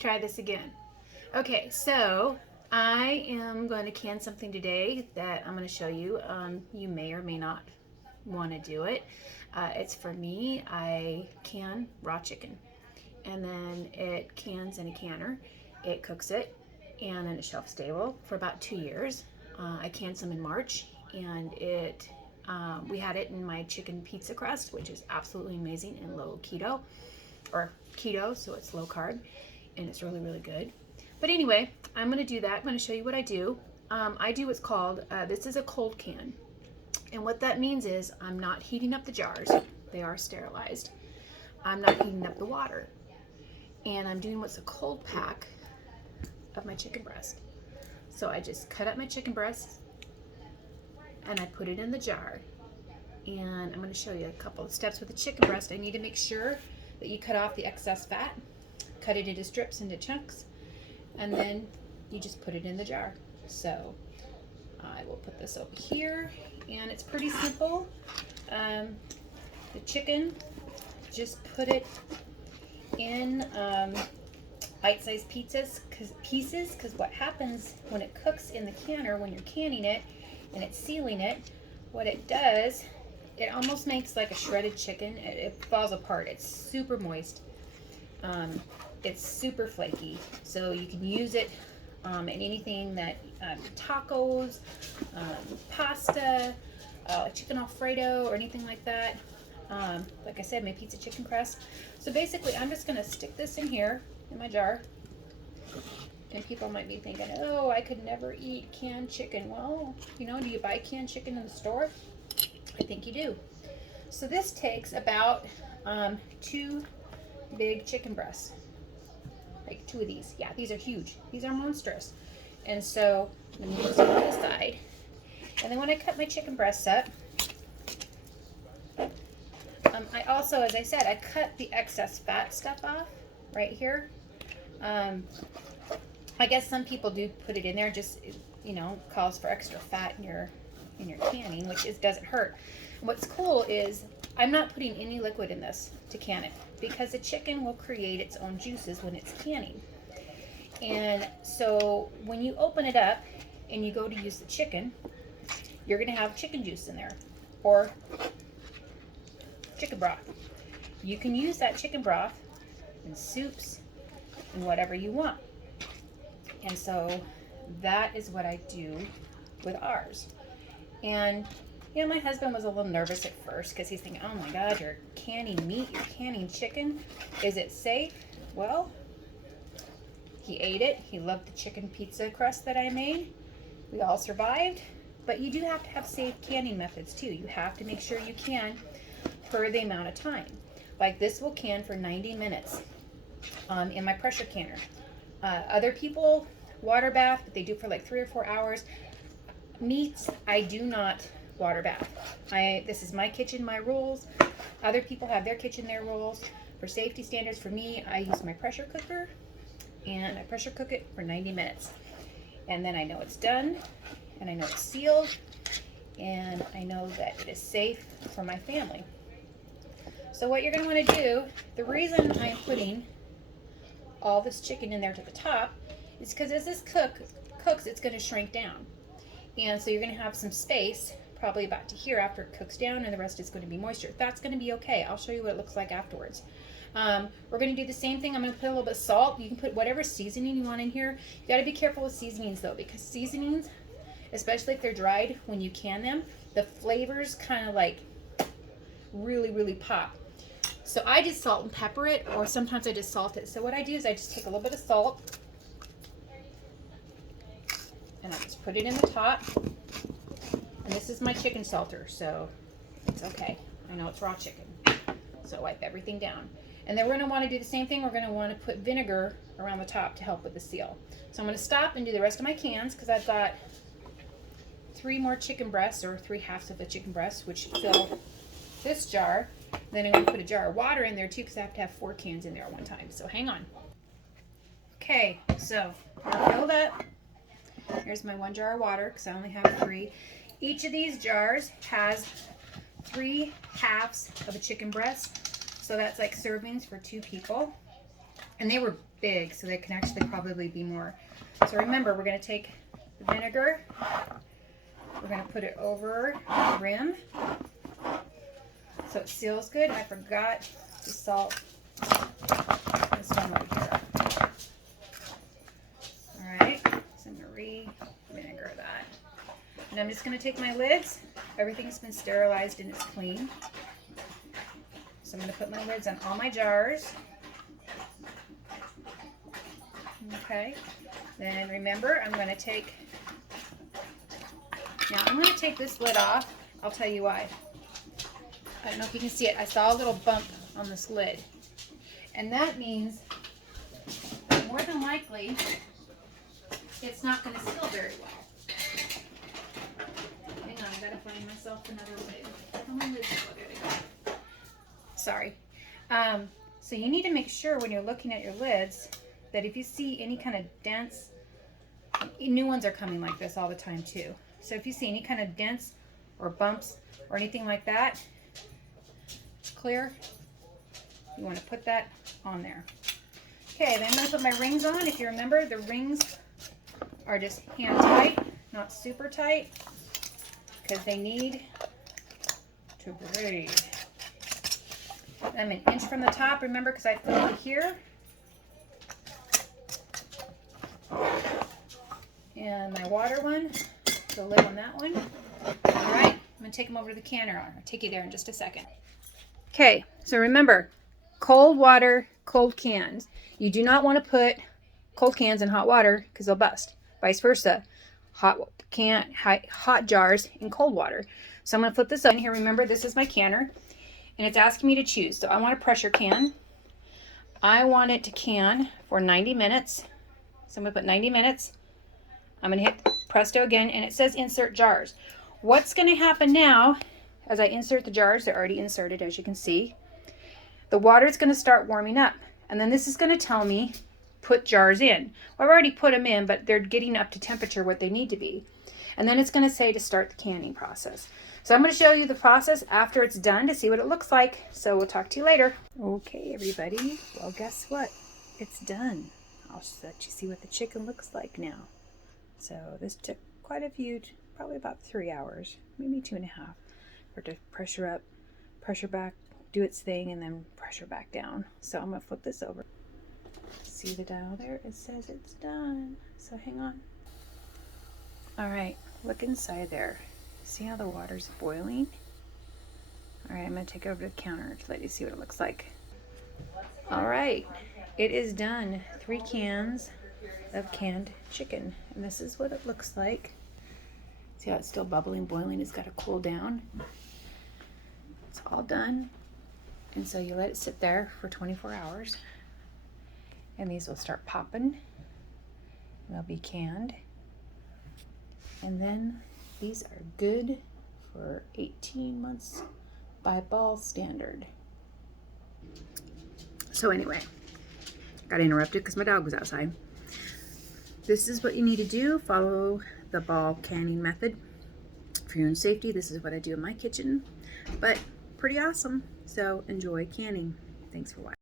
try this again. Okay, so I am going to can something today that I'm going to show you. You may or may not want to do it. It's for me. I can raw chicken, and then it cans in a canner. It cooks it, and then it's shelf stable for about 2 years. I canned some in March, and we had it in my chicken pizza crust, which is absolutely amazing and low keto, or keto, so it's low carb, and it's really, really good. But anyway, I'm going to do that. I'm going to show you what I do. I do what's called, this is a cold can. And what that means is I'm not heating up the jars. They are sterilized. I'm not heating up the water. And I'm doing what's a cold pack of my chicken breast. So I just cut up my chicken breast and I put it in the jar. And I'm going to show you a couple of steps with the chicken breast. I need to make sure that you cut off the excess fat, cut it into strips, into chunks, and then you just put it in the jar. So I will put this over here, and it's pretty simple. The chicken, just put it in bite-sized pieces, because what happens when it cooks in the canner, when you're canning it and it's sealing it, what it does, it almost makes like a shredded chicken. It falls apart. It's super moist. It's super flaky, so you can use it in anything that tacos, pasta, chicken Alfredo, or anything like that. Like I said, my pizza chicken crust. So basically, I'm just gonna stick this in here in my jar. And people might be thinking, oh, I could never eat canned chicken. Well, do you buy canned chicken in the store? I think you do. So this takes about 2 big chicken breasts. Like 2 of these. Yeah, these are huge. These are monstrous. And so I'm going to put some on the side. And then when I cut my chicken breasts up, I also, as I said, I cut the excess fat stuff off right here. I guess some people do put it in there, just calls for extra fat in your canning, which doesn't hurt. What's cool is I'm not putting any liquid in this to can it, because the chicken will create its own juices when it's canning. And so when you open it up and you go to use the chicken, you're going to have chicken juice in there, or chicken broth. You can use that chicken broth in soups and whatever you want. And so that is what I do with ours. And my husband was a little nervous at first, because he's thinking, oh my God, you're canning meat, you're canning chicken. Is it safe? Well, he ate it. He loved the chicken pizza crust that I made. We all survived. But you do have to have safe canning methods too. You have to make sure you can for the amount of time. Like this will can for 90 minutes in my pressure canner. Other people water bath, but they do for like 3 or 4 hours. Meats, I do not water bath. This is my kitchen, my rules. Other people have their kitchen, their rules. For safety standards, for me, I use my pressure cooker, and I pressure cook it for 90 minutes. And then I know it's done, and I know it's sealed, and I know that it is safe for my family. So what you're going to want to do, the reason I'm putting all this chicken in there to the top is because as this cooks, it's going to shrink down. And so you're going to have some space, probably about to here after it cooks down, and the rest is going to be moisture. That's going to be okay. I'll show you what it looks like afterwards. We're going to do the same thing. I'm going to put a little bit of salt. You can put whatever seasoning you want in here. You got to be careful with seasonings though, because seasonings, especially if they're dried when you can them, the flavors kind of like really, really pop. So I just salt and pepper it, or sometimes I just salt it. So what I do is I just take a little bit of salt, and I just put it in the top. And this is my chicken salter, so it's okay. I know it's raw chicken. So wipe everything down. And then we're going to want to do the same thing. We're going to want to put vinegar around the top to help with the seal. So I'm going to stop and do the rest of my cans, because I've got 3 more chicken breasts, or 3/2 of a chicken breast, which fill this jar. Then I'm going to put a jar of water in there too, because I have to have 4 cans in there at one time. So hang on. Okay, so they're filled up. Here's my 1 jar of water, because I only have 3. Each of these jars has 3/2 of a chicken breast. So that's like servings for 2 people. And they were big, so they can actually probably be more. So remember, we're going to take the vinegar. We're going to put it over the rim so it seals good. I forgot to salt this one right here. All right, so I'm going to re-vinegar that. And I'm just going to take my lids. Everything's been sterilized and it's clean. So I'm going to put my lids on all my jars. Okay, then remember, I'm going to take this lid off. I'll tell you why. I don't know if you can see it. I saw a little bump on this lid. And that means that more than likely, it's not going to seal very well. Hang on, I got to find myself another lid. Oh, my lids are there they go. Sorry. So you need to make sure when you're looking at your lids that if you see any kind of dents, new ones are coming like this all the time too. So if you see any kind of dents or bumps or anything like that, it's clear. You want to put that on there. Okay, then I'm going to put my rings on. If you remember, the rings are just hand tight, not super tight, because they need to braid. I'm an inch from the top, remember, because I filled it here. And my water one, the lid on that one. All right, I'm going to take them over to the canner. I'll take you there in just a second. Okay, so remember, cold water, cold cans. You do not want to put cold cans in hot water because they'll bust. Vice versa, hot jars in cold water. So I'm going to flip this up here. Remember, this is my canner, and it's asking me to choose. So I want a pressure can. I want it to can for 90 minutes. So I'm going to put 90 minutes. I'm going to hit presto again, and it says insert jars. What's going to happen now as I insert the jars? They're already inserted, as you can see. The water is going to start warming up, and then this is going to tell me put jars in. Well, I've already put them in, but they're getting up to temperature what they need to be. And then it's going to say to start the canning process. So I'm going to show you the process after it's done to see what it looks like. So we'll talk to you later. Okay, everybody. Well, guess what? It's done. I'll let you see what the chicken looks like now. So this took quite a few, probably about 3 hours, maybe 2.5, for it to pressure up, pressure back, do its thing, and then pressure back down. So I'm going to flip this over. See the dial there? It says it's done. So hang on. All right, look inside there. See how the water's boiling? All right, I'm going to take it over to the counter to let you see what it looks like. All right, it is done. 3 cans of canned chicken, and this is what it looks like. See how it's still bubbling, boiling? It's got to cool down. It's all done, and so you let it sit there for 24 hours, and these will start popping, and they'll be canned, and then these are good for 18 months by Ball standard. So anyway, got interrupted because my dog was outside. This is what you need to do. Follow the Ball canning method for your own safety. This is what I do in my kitchen, but pretty awesome. So enjoy canning. Thanks for watching.